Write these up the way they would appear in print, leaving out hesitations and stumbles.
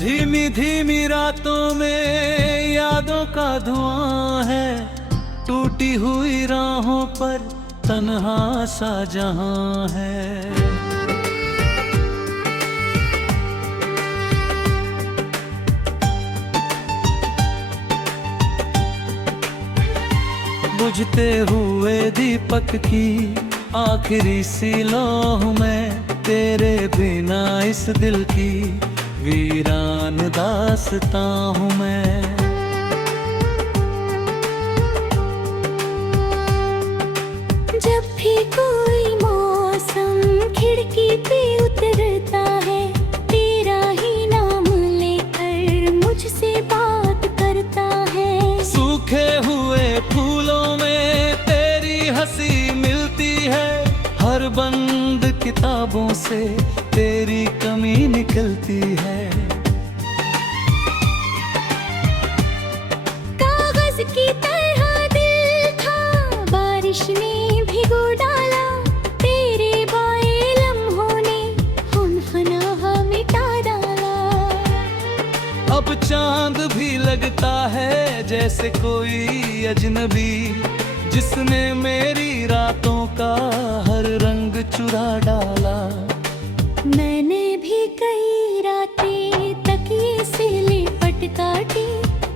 धीमी धीमी रातों में यादों का धुआं है, टूटी हुई राहों पर तन्हा सा जहां है। बुझते हुए दीपक की आखिरी सी लौह में, तेरे बिना इस दिल की वीरान दास्तां हूँ मैं। जब भी कोई मौसम खिड़की पे उतरता है, तेरा ही नाम लेकर मुझसे बात करता है। सूखे हुए फूलों में तेरी हंसी मिलती है, हर बंद किताबों से तेरी कमी निकलती है। कागज की तरह दिल था, बारिश ने भिगो डाला, तेरे बाए लम्हों ने खुनखनाहा मिटा डाला। अब चांद भी लगता है जैसे कोई अजनबी, जिसने मेरी रातों का हर रंग चुरा डाला। मैंने भी कई रातें तकिए से लिपट काटी,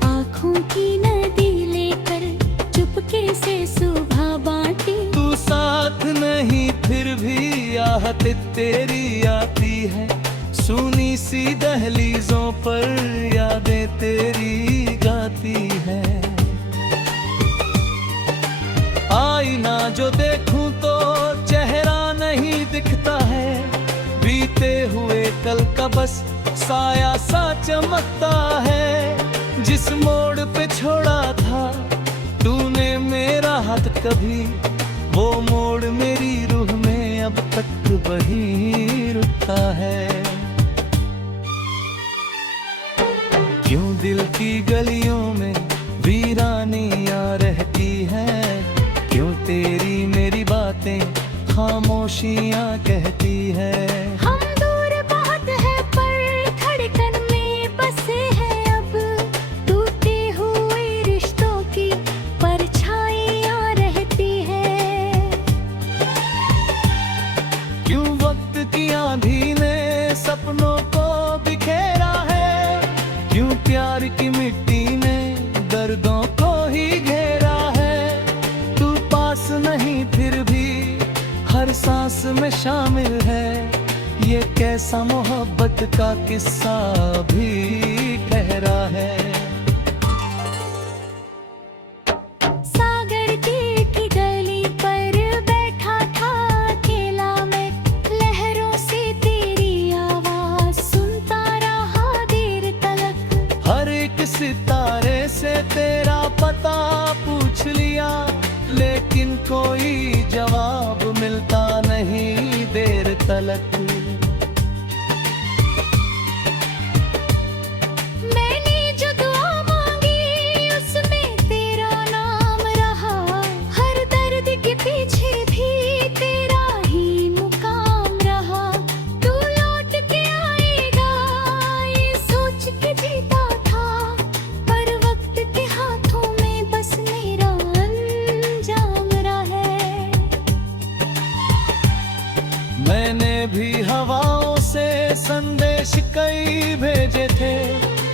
आँखों की नदी लेकर चुपके से सुबह बांटी। तू साथ नहीं फिर भी आहत तेरी आती है, सुनी सी दहलीजों पर यादें तेरी गाती है। आईना जो देखूं तो चेहरा नहीं दिखता है, बीते हुए कल का बस साया सा चमकता है। जिस मोड़ पे छोड़ा था तूने मेरा हाथ कभी, वो मोड़ मेरी रूह में अब तक वहीं रुकता है। क्यों दिल की गलियों में वीरानियां रहती हैं, क्यों तेरी मेरी बातें खामोशियां कहती है। हम दूर बहुत है पर धड़कन में बसे हैं अब, टूटे हुए रिश्तों की परछाइयां रहती है। क्यों वक्त की आंधी ने सपनों को बिखेरा है, क्यों प्यार की मिट्टी ने दर्दों को ही घेरा है। तू पास नहीं फिर भी हर सांस में शामिल है, ये कैसा मोहब्बत का किस्सा भी ठहरा है। सागर की गली पर बैठा था अकेला मैं, लहरों से तेरी आवाज सुनता रहा देर तलक। हर एक सितारे से तेरा पता पूछ लिया, लेकिन कोई जवाब मिलता नहीं देर तलक। मैंने जो दुआ मांगी उसमें तेरा नाम रहा, हर दर्द के पीछे भी तेरा ही मुकाम रहा। तू लौट के आएगा ये सोच के जीता था, पर वक्त के हाथों में बस मेरा अंजाम रहा है। मैंने भी हवाओं से संदेश कई भेजे थे,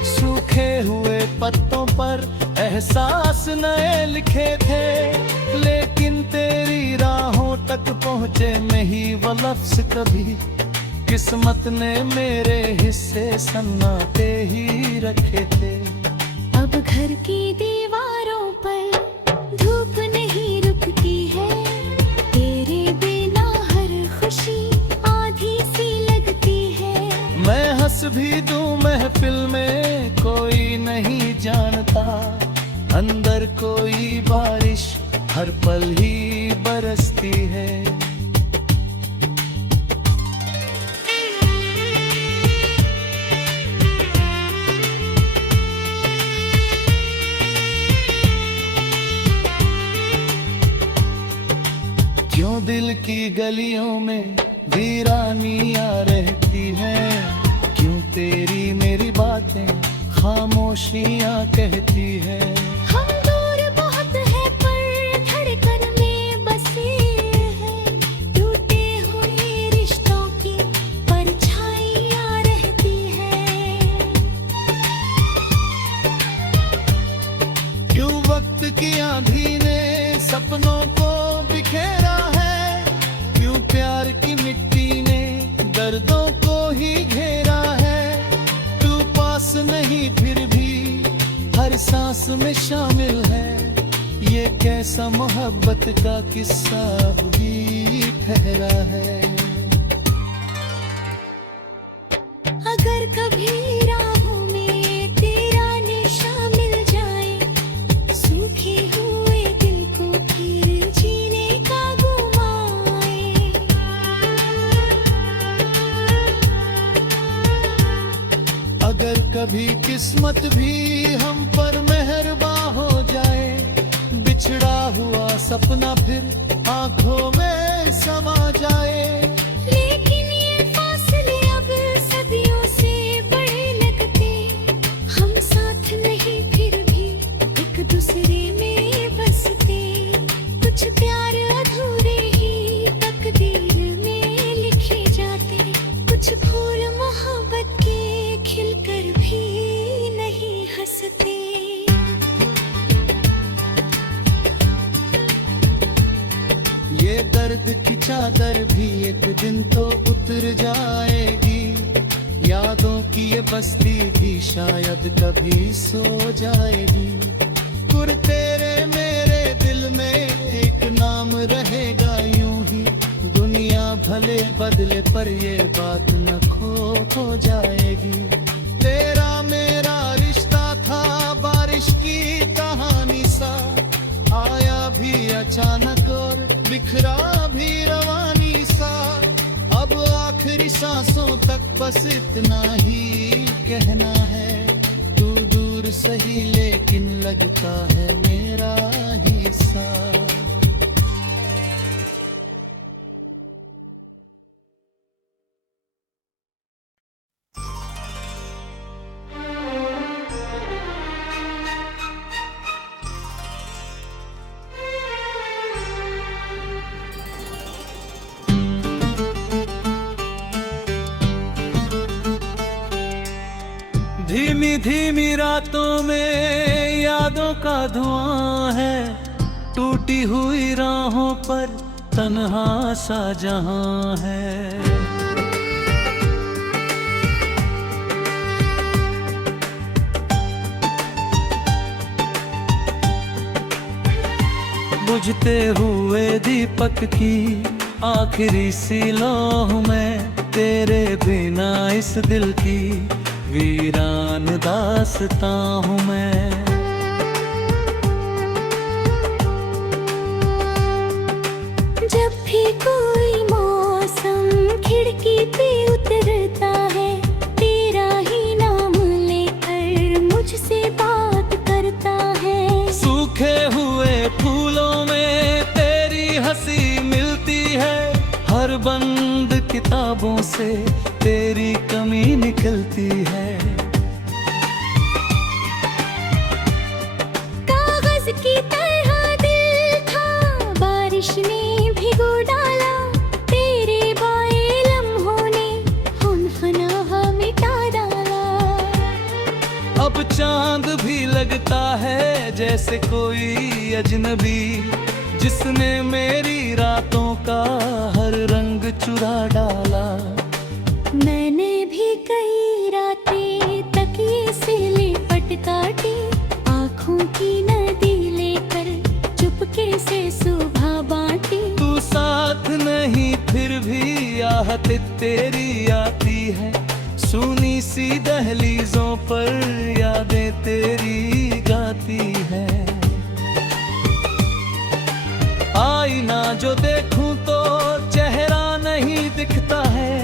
सूखे हुए पत्तों पर एहसास नए लिखे थे, लेकिन तेरी राहों तक पहुँचे नहीं वो लफ्ज़ कभी। किस्मत ने मेरे हिस्से सन्नाटे ही रखे थे। अब घर की दीवारों पर धूप नहीं रुकती है, तेरे बिना हर खुशी आधी सी लगती है। मैं हंस भी दूं महफिल में कोई नहीं जानता, अंदर कोई बारिश हर पल ही बरसती है। क्यों दिल की गलियों में वीरानियां रहती हैं, क्यों तेरी मेरी बात खामोशियाँ कहती है। हम दूर बहुत है पर धड़कन में बसे हैं। टूटे हुए रिश्तों की परछाइयाँ रहती है। क्यों वक्त की आंधी ने सपनों को बिखेरा है, क्यों प्यार की मिट्टी ने दर्दों को ही घेरा है। तू पास नहीं फिर भी हर सांस में शामिल है, ये कैसा मोहब्बत का किस्सा भी ठहरा है। अगर कभी राहों में तेरा निशा मिल जाए, सूखे हुए दिल को फिर जीने का गुमाए। अगर कभी किस्मत भी हम पर मेहरबान हो जाए, बिछड़ा हुआ सपना फिर आंखों में समा जाए। लेकिन ये फासले अब सदियों से बड़े लगते, हम साथ नहीं फिर भी एक दूसरे में बसते। कुछ प्यार अधूरे ही तकदीर में लिखे जाते, कुछ फूल मोहब्बत के खिलकर भी नहीं हंसते। ये दर्द की चादर भी एक दिन तो उतर जाएगी, यादों की ये बस्ती भी शायद कभी सो जाएगी। कुर तेरे मेरे दिल में एक नाम रहेगा यूं ही, दुनिया भले बदले पर ये बात न खो जाएगी। तेरा मेरा रिश्ता था बारिश की कहानी सा, आया भी अचानक और बिखरा भी रवानी सा। अब आखिरी सांसों तक बस इतना ही कहना है, तू दूर सही लेकिन लगता है मेरा हिस्सा। धीमी धीमी रातों में यादों का धुआं है, टूटी हुई राहों पर तन्हा सा जहां है। बुझते हुए दीपक की आखिरी सी लौह में, तेरे बिना इस दिल की वीरान दास्तां हूँ मैं। जब भी कोई मौसम खिड़की पे उतरता है, तेरा ही नाम लेकर मुझसे बात करता है। सूखे हुए फूलों में तेरी हंसी मिलती है, हर बंद किताबों से तेरी कमी निकलती है। कागज की तरह दिल था, बारिश ने भिगो डाला, तेरे बाए लम्हों ने खुनखनाहा मिटा डाला। अब चांद भी लगता है जैसे कोई अजनबी, जिसने मेरी रातों का हर रंग चुरा डाला। मैंने भी कई रातें तकिए से लिपट काटी, आँखों की नदी लेकर चुपके से सुबह बांटी। तू साथ नहीं फिर भी आहत तेरी आती है, सुनी सी दहलीजों पर यादें तेरी गाती है। आईना जो देखूं तो चेहरा नहीं दिखता है,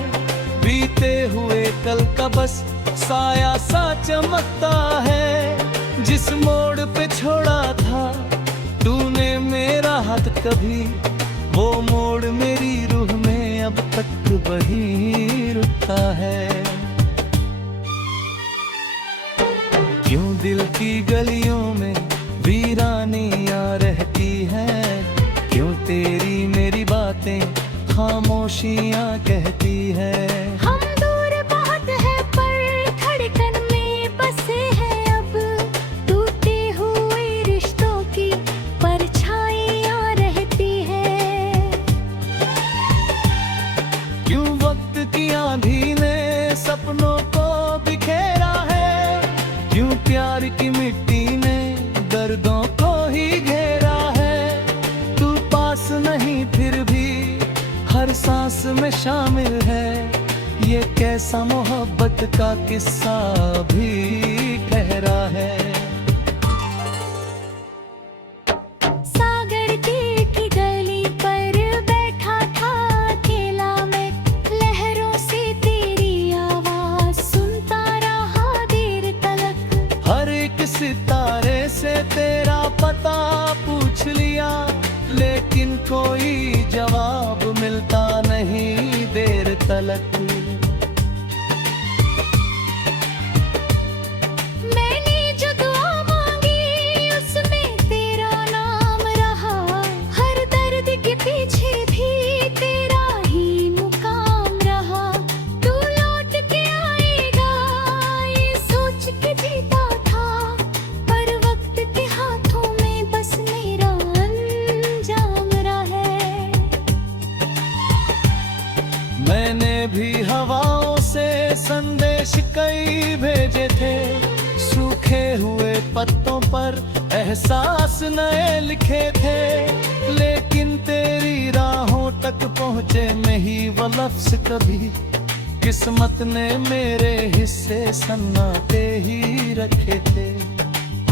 बीते हुए कल का बस साया सा चमकता है। जिस मोड़ पे छोड़ा था तूने मेरा हाथ कभी, वो मोड़ मेरी रूह में अब तक वही रुकता है। क्यों दिल की गलियों में वीरानियां रहती हैं, क्यों तेरी मेरी बातें खामोशियां कहती है। हम दूर बहुत है पर धड़कन में बसे हैं अब, टूटे हुए रिश्तों की परछाइयां रहती है। क्यों वक्त की आंधी ने सपनों को बिखेरा है, क्यों प्यार की मिट्टी ने दर्दों को ही घेरा है। तू पास नहीं फिर भी हर सांस में शामिल है, ये कैसा मोहब्बत का किस्सा भी ठहरा है। सागर की गली पर बैठा था अकेला मैं, लहरों से तेरी आवाज सुनता रहा देर तलक। हर एक सितारे से तेरा पता पूछ लिया, लेकिन कोई जवाब मिलता नहीं देर तलक। मैंने जो दुआ मांगी उसमें तेरा नाम रहा, हर दर्द के पीछे भी तेरा ही मुकाम रहा। तू लौट के आएगा ये सोच के जीता था, पर वक्त के हाथों में बस मेरा अंजाम रहा है। मैंने भी हवाओं से संदेश कई भेजे थे, सूखे हुए पत्तों पर एहसास नए लिखे थे, लेकिन तेरी राहों तक पहुँचे नहीं वो लफ्ज़ कभी। किस्मत ने मेरे हिस्से सन्नाटे ही रखे थे।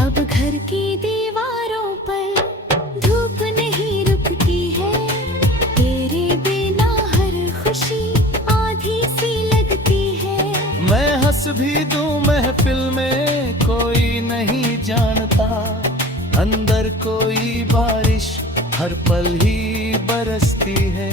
अब घर की दीवारों पर धूप नहीं रुकती है, तेरे बिना हर खुशी आधी सी लगती है। मैं हंस भी दूं महफिल में कोई नहीं जानता, अंदर कोई बारिश हर पल ही बरसती है।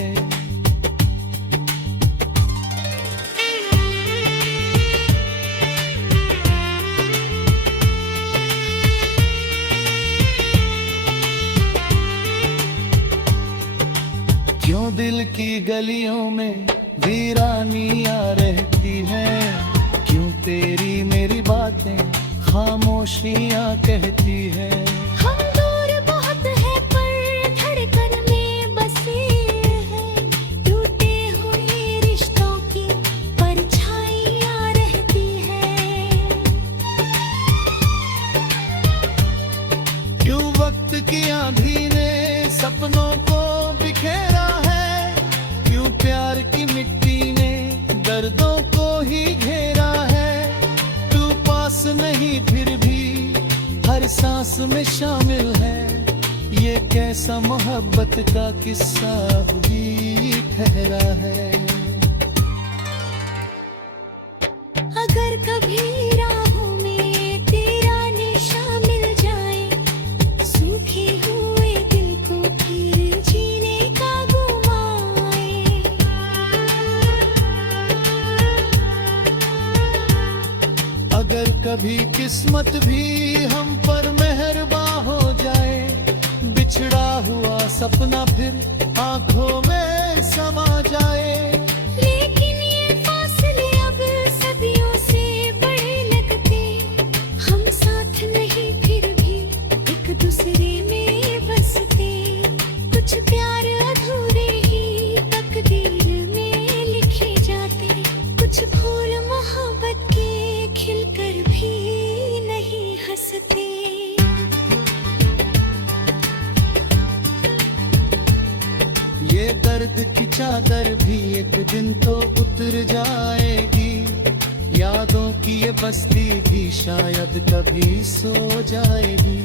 क्यों दिल की गलियों में वीरानियां रहती हैं, क्यों तेरी मेरी बातें खामोशियां कहती है। हम दूर बहुत है पर धड़कन में बसे हैं, टूटे हुए रिश्तों की परछाइयां रहती है। क्यों वक्त की आंधी ने सपनों को बिखेरा है, क्यों प्यार की मिट्टी ने दर्दों को ही घेरा है। तू पास नहीं फिर भी हर सांस में शामिल है, ये कैसा मोहब्बत का किस्सा भी ठहरा है। अगर कभी राहों में तेरा निशा मिल जाए, सूखे हुए दिल को फिर जीने का गुमाए। अगर कभी किस्मत भी हम पर मेहरबा हो जाए, बिछड़ा हुआ सपना फिर आंखों में समा जाए। लेकिन ये फासले अब सदियों से बड़े लगते, हम साथ नहीं फिर भी एक दूसरे में बसते। कुछ प्यार अधूरे ही तकदीर में लिखे जाते, कुछ फूल मोहब्बत के खिलकर भी नहीं हंसते। ये दर्द की चादर भी एक दिन तो उतर जाएगी, यादों की ये बस्ती भी शायद कभी सो जाएगी।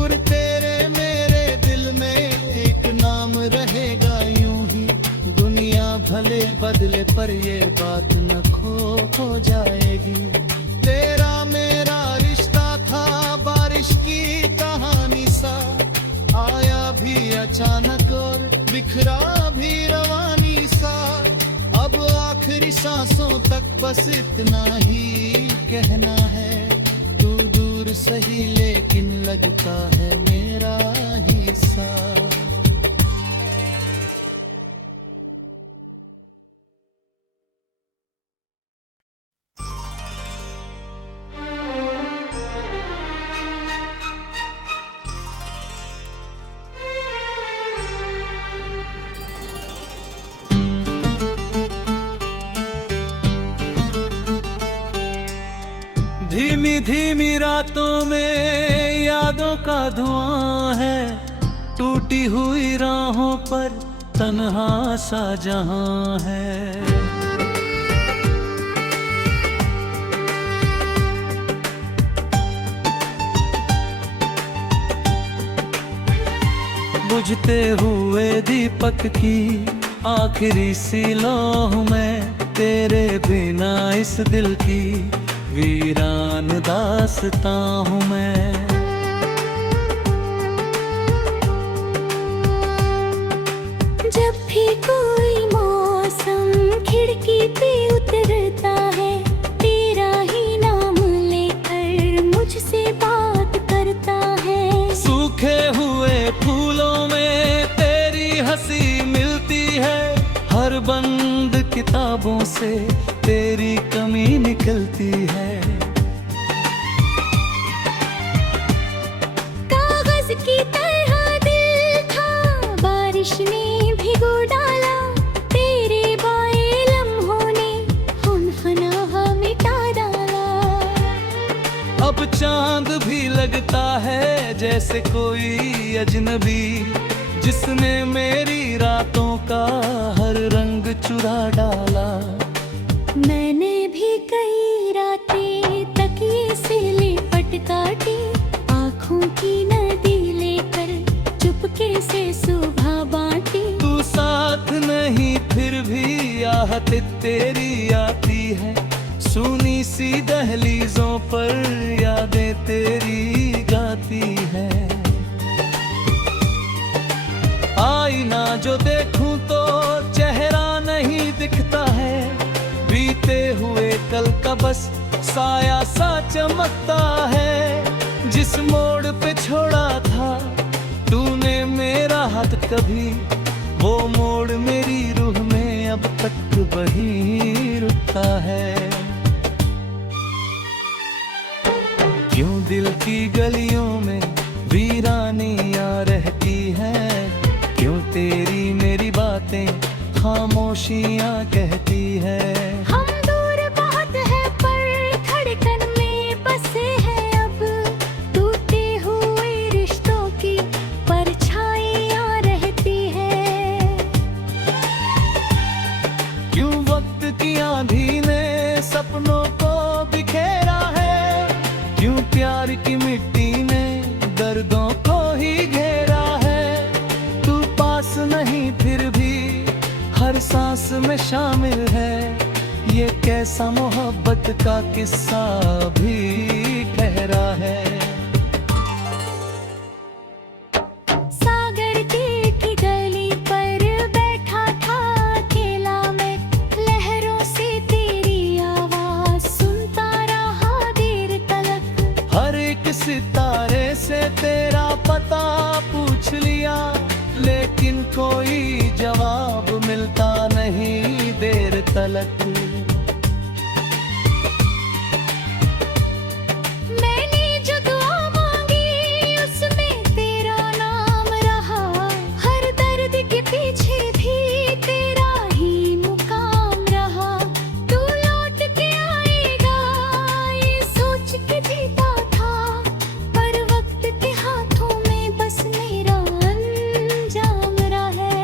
और तेरे मेरे दिल में एक नाम रहेगा यूं ही, दुनिया भले बदले पर ये बात न खो जाएगी। तेरा मेरा रिश्ता था बारिश की कहानी सा, आया भी अचानक और बिखरा भी रवानी सा। अब आखिरी सांसों तक बस इतना ही कहना है, तू दूर दूर सही लेकिन लगता है मेरा ही साथ। धीमी धीमी रातों में यादों का धुआं है, टूटी हुई राहों पर तन्हा सा जहां है। बुझते हुए दीपक की आखिरी सी लौह में, तेरे बिना इस दिल की वीरान दास्तां हूँ मैं। जब भी कोई मौसम खिड़की पे उतरता है, तेरा ही नाम लेकर मुझसे बात करता है। सूखे हुए फूलों में तेरी हंसी मिलती है, हर बंद किताबों से तेरी कमी निकलती है। कागज की तरह दिल था, बारिश ने भिगो डाला, तेरे बाए लम्हों ने खुनखनाहा मिटा डाला। अब चांद भी लगता है जैसे कोई अजनबी, जिसने मेरी रातों का हर रंग चुरा डाला। मैंने भी कई रातें तकिए से लिपट काटी, आँखों की नदी लेकर चुपके से सुबह बांटी। तू साथ नहीं फिर भी आहत तेरी आती है, सुनी सी दहलीजों पर यादें तेरी गाती है। आईना जो देखूं तो चेहरा नहीं दिखता है, बीते हुए कल का बस साया सा चमकता है। जिस मोड़ पे छोड़ा था तूने मेरा हाथ कभी, वो मोड़ मेरी रूह में अब तक वही रुकता है। क्यों दिल की गलियों में वीरानियां रहती हैं, क्यों तेरी मेरी बातें खामोशियां कहती है। हम दूर बहुत है पर धड़कन में बसे हैं अब, टूटे हुए रिश्तों की परछाइयां रहती है। क्यों वक्त की आंधी ने सपनों को बिखेरा है, क्यों प्यार की मिट्टी ने दर्दों को ही घेरा है। तू पास नहीं फिर भी हर सांस में शामिल है, ये कैसा मोहब्बत का किस्सा भी कह रहा है। सागर की गली पर बैठा था अकेला मैं, लहरों से तेरी आवाज सुनता रहा देर तलक। हर एक सितारे से तेरा पता पूछ लिया, लेकिन कोई जवाब मिलता नहीं देर तलक। मैंने जो दुआ मांगी उसमें तेरा नाम रहा, हर दर्द के पीछे भी तेरा ही मुकाम रहा। तू लौट के आएगा ये सोच के जीता था, पर वक्त के हाथों में बस मेरा अंजाम रहा है।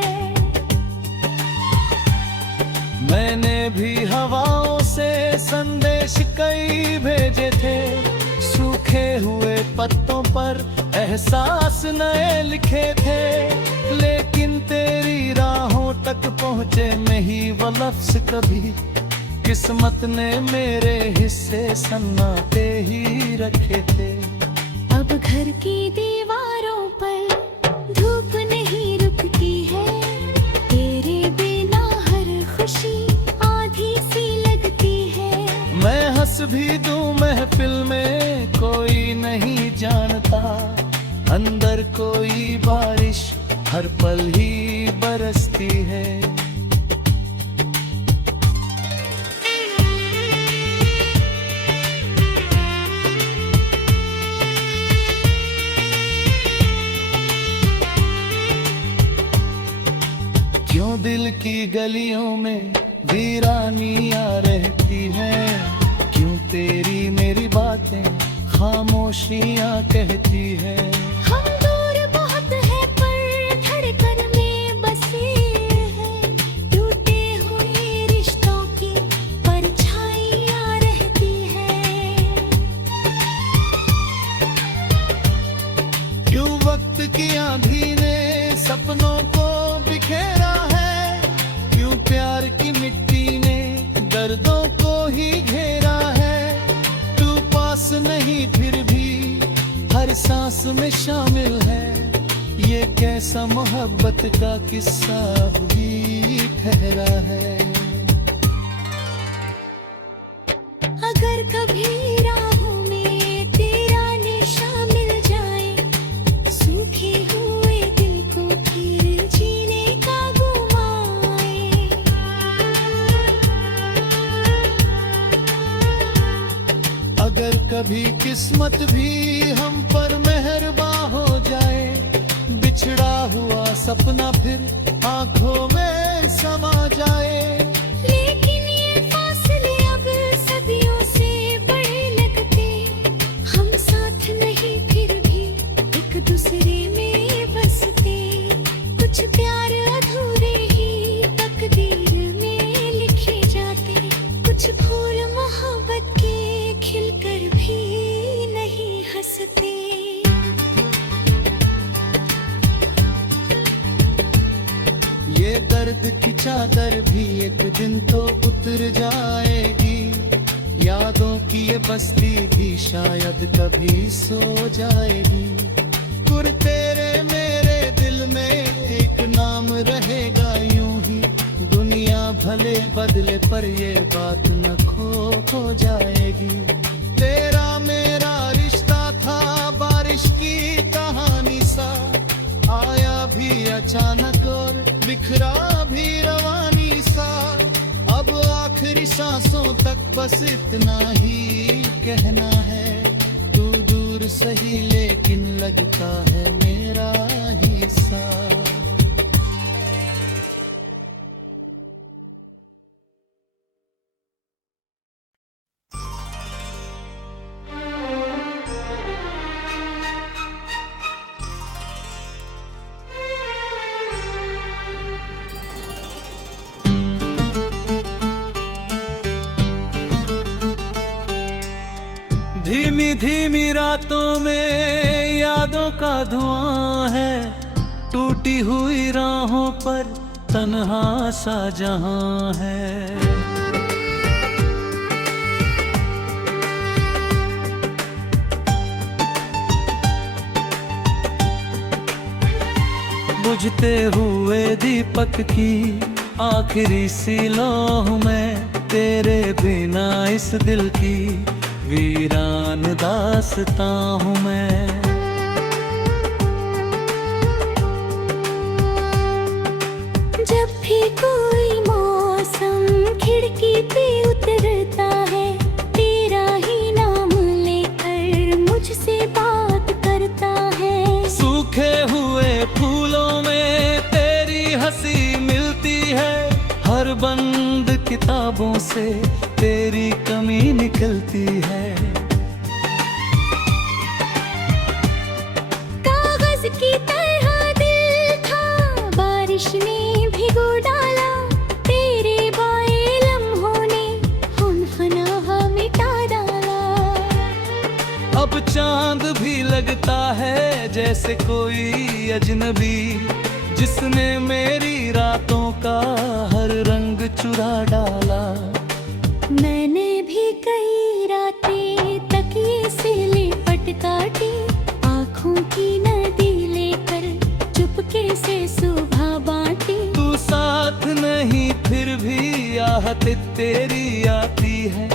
मैंने भी हवाओं से संदेश कई भेजे थे, सूखे हुए पत्तों पर एहसास नए लिखे थे, लेकिन तेरी राहों तक पहुँचे में ही वो लफ्ज कभी किस्मत ने मेरे हिस्से सन्नाटे ही रखे थे। अब घर की दीवारों पर धूप नहीं रुकती है, तेरे बिना हर खुशी आधी सी लगती है। मैं हंस हंस भी दूं महफिल में कोई नहीं जानता, अंदर कोई बारिश हर पल ही बरसती है। क्यों दिल की गलियों में वीरानियां रहती है, क्यों तेरी मेरी बातें खामोशियां कहती है। हम दूर बहुत है पर धड़कन में बसे हैं, टूटे हुए रिश्तों की परछाइयां रहती हैं। क्यों वक्त की आंधी ने सपनों को बिखेरा है, क्यों प्यार की मिट्टी ने दर्दों को ही घेरा है। तू पास नहीं फिर भी हर सांस में शामिल है, ये कैसा मोहब्बत का किस्सा भी ठहरा है। अगर कभी राहों में तेरा निशा मिल जाए, सूखे हुए दिल को फिर जीने का घुमाए। अगर कभी किस्मत भी हम पर मेहरबान हो जाए, बिछड़ा हुआ सपना फिर आंखों में समा जाए। लेकिन ये फासले अब सदियों से बड़े लगते, हम साथ नहीं फिर भी एक दूसरे में बसते। कुछ प्यार अधूरे ही तकदीर में लिखे जाते, कुछ फूल मोहब्बत के खिलकर भी नहीं हंसते। ये दर्द की चादर भी एक दिन तो उतर जाएगी, यादों की ये बस्ती भी शायद कभी सो जाएगी। और तेरे मेरे दिल में एक नाम रहेगा यूं ही, दुनिया भले बदले पर ये बात न खो जाएगी। तेरा मेरा रिश्ता था बारिश की कहानी सा, आया भी अचानक और बिखरा भी रवानी सा। अब आखिरी सांसों तक बस इतना ही कहना है, तू दूर सही लेकिन लगता है मेरा हिस्सा। धीमी धीमी रातों में यादों का धुआं है, टूटी हुई राहों पर तन्हा सा जहां है। बुझते हुए दीपक की आखिरी सी लौह में, तेरे बिना इस दिल की वीरान दास्तां हूँ मैं। जब भी कोई मौसम खिड़की पे उतरता है, तेरा ही नाम लेकर मुझसे बात करता है। सूखे हुए फूलों में तेरी हंसी मिलती है, हर बंद किताबों से तेरी कमी निकलती है। कागज की तरह दिल था, बारिश ने भिगो डाला, तेरे बाए लम्हों ने खुनखनाहा मिटा डाला। अब चांद भी लगता है जैसे कोई अजनबी, जिसने मेरी रातों का हर रंग चुरा डाला। मैंने भी कई रातें तकिए से लिपट काटी, आँखों की नदी लेकर चुपके से सुबह बांटी। तू साथ नहीं फिर भी आहत तेरी आती है,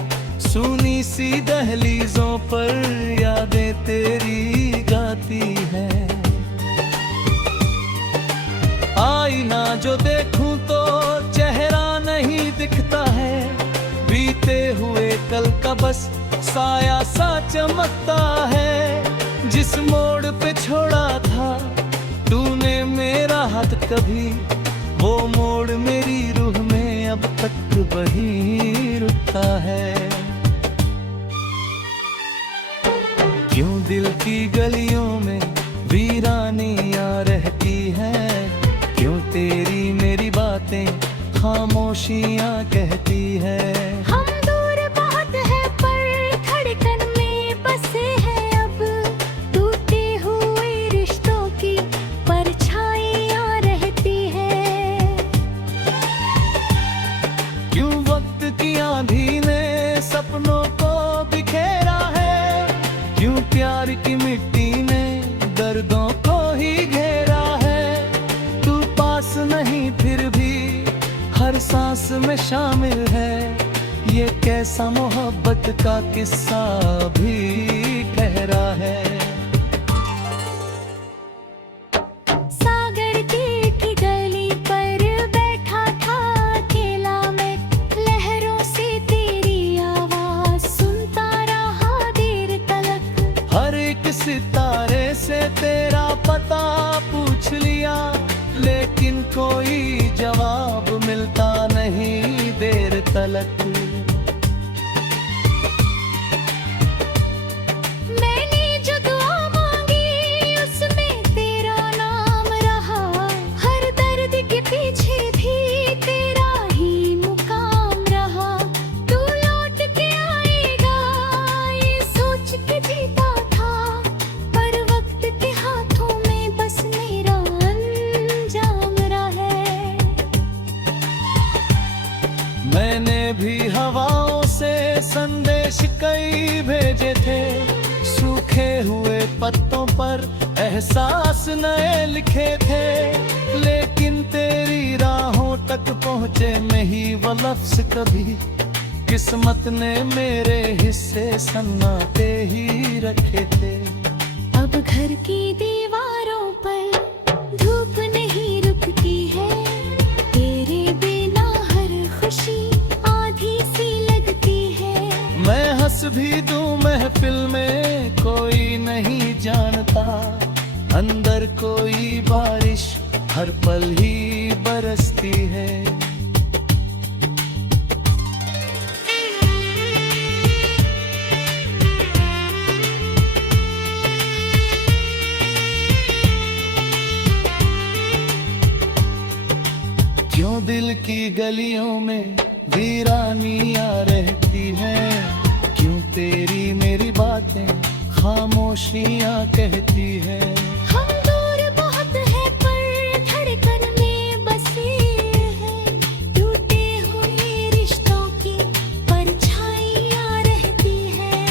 सुनी सी सी दहलीजों पर यादें तेरी गाती है। आईना जो देखूं तो चेहरा नहीं दिखता है, बीते हुए कल का बस साया सा चमकता है। जिस मोड़ पे छोड़ा था तूने मेरा हाथ कभी, वो मोड़ मेरी रूह में अब तक वही रुकता है। क्यों दिल की गलियों में वीरानियां रहती है, क्यों तेरी मेरी बातें खामोशियां कहती है। हम दूर बहुत है पर धड़कन में बसे हैं अब, टूटे हुए रिश्तों की परछाइयां रहती है। क्यों वक्त की आंधी ने सपनों को बिखेरा है, क्यों प्यार की मिट्टी ने दर्दों को ही घेरा है। तू पास नहीं फिर भी हर सांस में शामिल है, ये कैसा मोहब्बत का किस्सा भी ठहरा है। सागर की गली पर बैठा था अकेला मैं, लहरों से तेरी आवाज सुनता रहा देर तलक। हर एक सितारे से तेरा पता पूछ लिया, लेकिन कोई जवाब मिलता नहीं देर तलक। मैंने जो दुआ मांगी उसमें तेरा नाम रहा, हर दर्द के पीछे भी तेरा ही मुकाम रहा। तू लौट के आएगा ये सोच के जीता था, पर वक्त के हाथों में बस मेरा अंजाम रहा है। मैंने भी हवाओं से संदेश कई भेजे थे, सूखे हुए पत्तों पर एहसास नए लिखे थे, लेकिन तेरी राहों तक पहुँचे नहीं वो लफ्ज कभी। किस्मत ने मेरे हिस्से सन्नाटे ही रखे थे। अब घर की दीवारों पर धूप नहीं रुकती है, तेरे बिना हर खुशी आधी सी लगती है। मैं हंस भी दूं महफिल में कोई नहीं जानता, अंदर कोई बारिश हर पल ही बरसती है। क्यों दिल की गलियों में वीरानियां रहती हैं, क्यों तेरी मेरी बातें खामोशियां कहती है। हम दूर बहुत है पर धड़कन में बसे हैं, टूटे हुए रिश्तों की परछाइयां रहती है।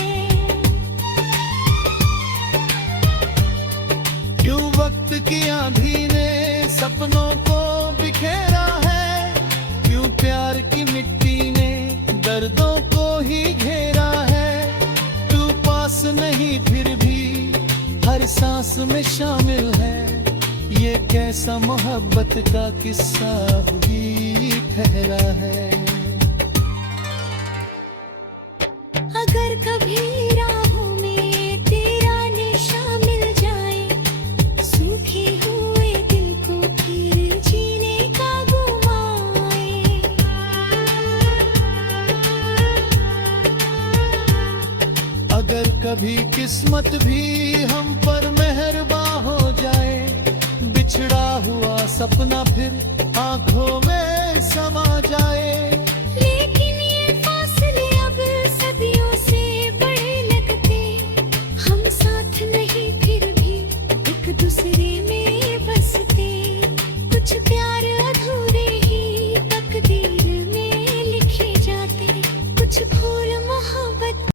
क्यों वक्त की आंधी ने सपनों को बिखेरा है, क्यों प्यार की मिट्टी ने दर्दों को ही घेरा है। तू पास नहीं फिर भी हर सांस में शामिल है, ये कैसा मोहब्बत का किस्सा भी ठहरा है। अगर कभी राहों में तेरा निशा मिल जाए, सूखे हुए दिल को फिर जीने का घुमाए। अगर कभी किस्मत भी हम पर मेहरबान हो जाए, बिछड़ा हुआ सपना फिर आंखों में समा